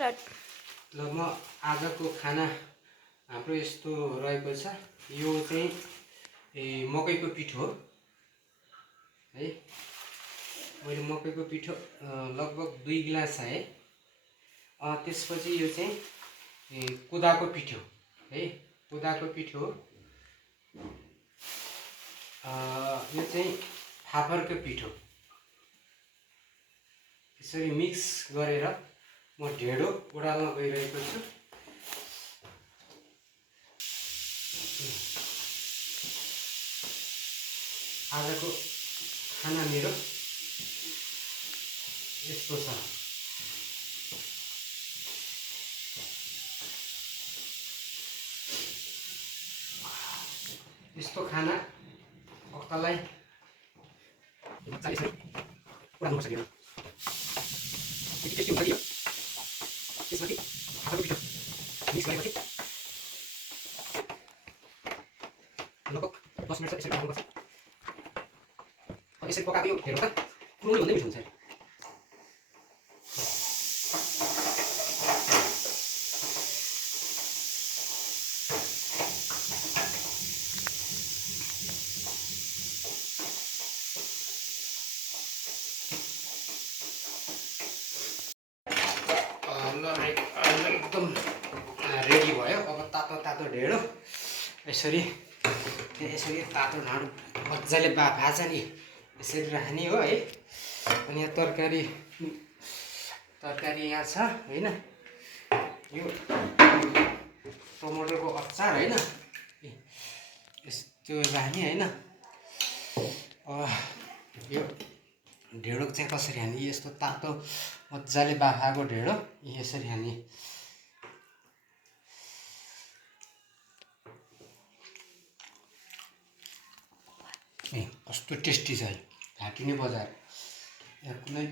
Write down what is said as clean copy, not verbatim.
ल म आजको खाना हाम्रो यस्तो रहेको छ। यो चाहिँ मकैको पिठो हो है। मैले मकैको पिठो लगभग 2 गिलास खाएँ। त्यसपछि यो चाहिँ कोदाको पिठो है, कोदाको पिठो हो। यो चाहिँ फापरको पिठो। यसरी मिक्स गरेर म ढेँडो उडाल्न गइरहेको छु। आजको खाना मेरो यस्तो छ। यस्तो खाना भक्तलाई मजाले उडाल्नु सक्दैन। यति टेस्टी हुन्छ कि यो। त्यसमाथि फापरको पिठो मिक्स गरेपछि लगभग 10 मिनट यसरी पकाउनुपर्छ। यसरी पकाएको यो ढेँडो त कुनै भन्दै मिठो हुन्छ। एकदम रेडी भयो। अब तातो तातो ढेँडो यसरी तातो ढाडो मजाले भाजा छ नि, यसरी राख्ने हो है। अनि यहाँ तरकारी यहाँ छ होइन। यो टमाटरको अचार होइन, यस्तो राख्ने होइन। यो ढेँडो चाहिँ कसरी हाल्ने, यस्तो तातो मजाले बाफाको ढेँडो यसरी हाल्ने। कस्तो टेस्टी छ, घाँटी नै बजाएर। यहाँ कुनै